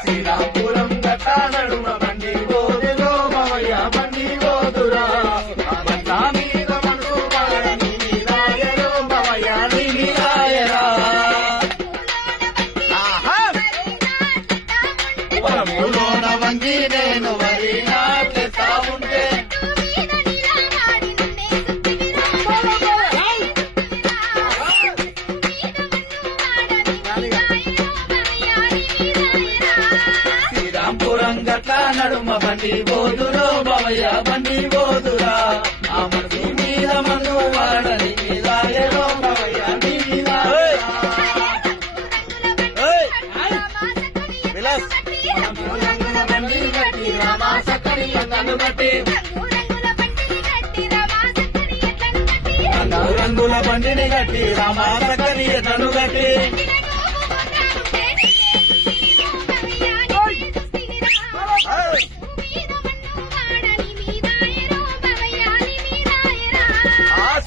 శ్రీరాంపురం గట్ట నడుమ బండి. గట్ల నడుమ బండి పోదురో మవయ్య బండి పోదురా ఆ మనసు మీద మన్ను వాడని! విలాస్! బండి రామా రంగుల బండిని గట్టి రామా నన్ను గట్టి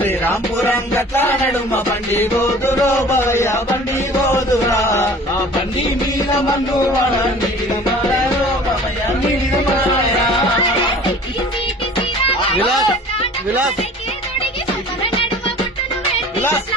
శ్రీరాంపురం గట్ల నడుమ బండి పోదురో భవయ్య బండి పోదురా. ఆ బండి మీద మన్ను నీరు. విలాస్ విలాస్. విలాస్.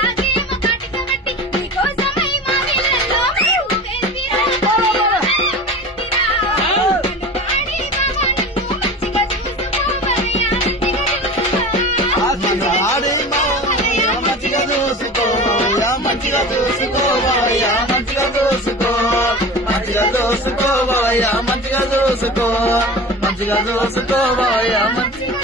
చూసుకోవయ్యా మంచిగా చూసుకోవయ్యా మంచిగా చూసుకో. మంచిగా చూసుకోవయ్యా మంచిగా చూసుకో. మంచిగా చూసుకోవయ్యా మంచిగా